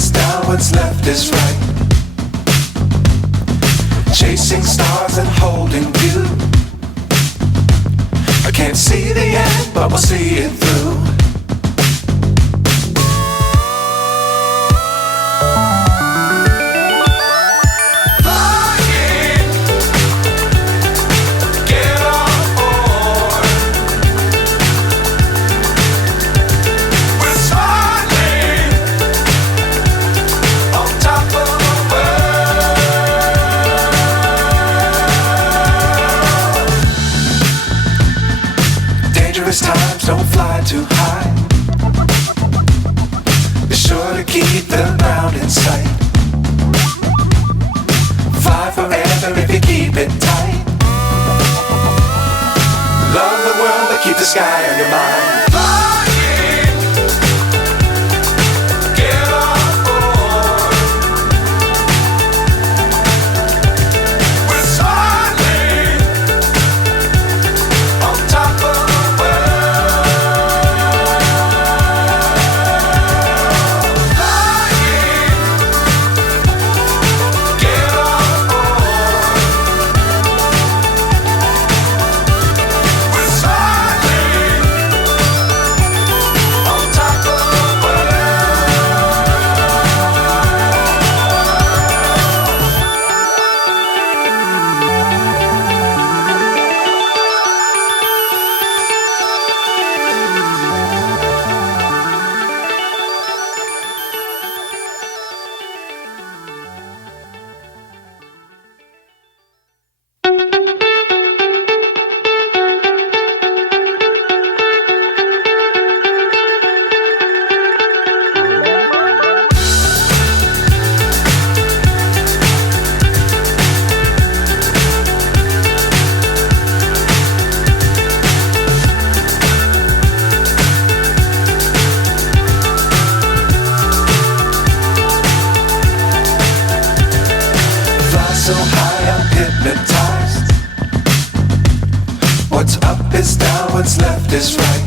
is down, what's left is right. Chasing stars and holding you. I can't see the end, but we'll see it through. Times don't fly too high. Be sure to keep the ground in sight. Fly forever if you keep it tight. Love the world but keep the sky on your mind. So high I'm hypnotized. What's up is down, what's left is right.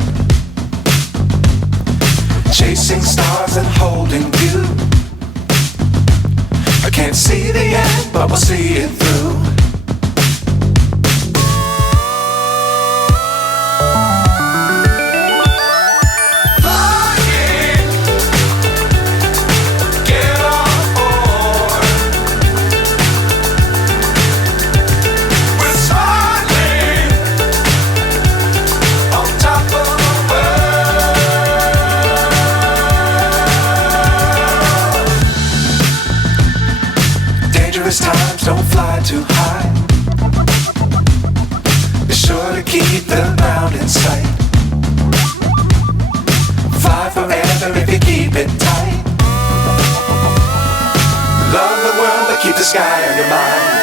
Chasing stars and holding you. I can't see the end, but we'll see it through. Times don't fly too high. Be sure to keep the ground in sight. Fly forever if you keep it tight. Love the world but keep the sky on your mind.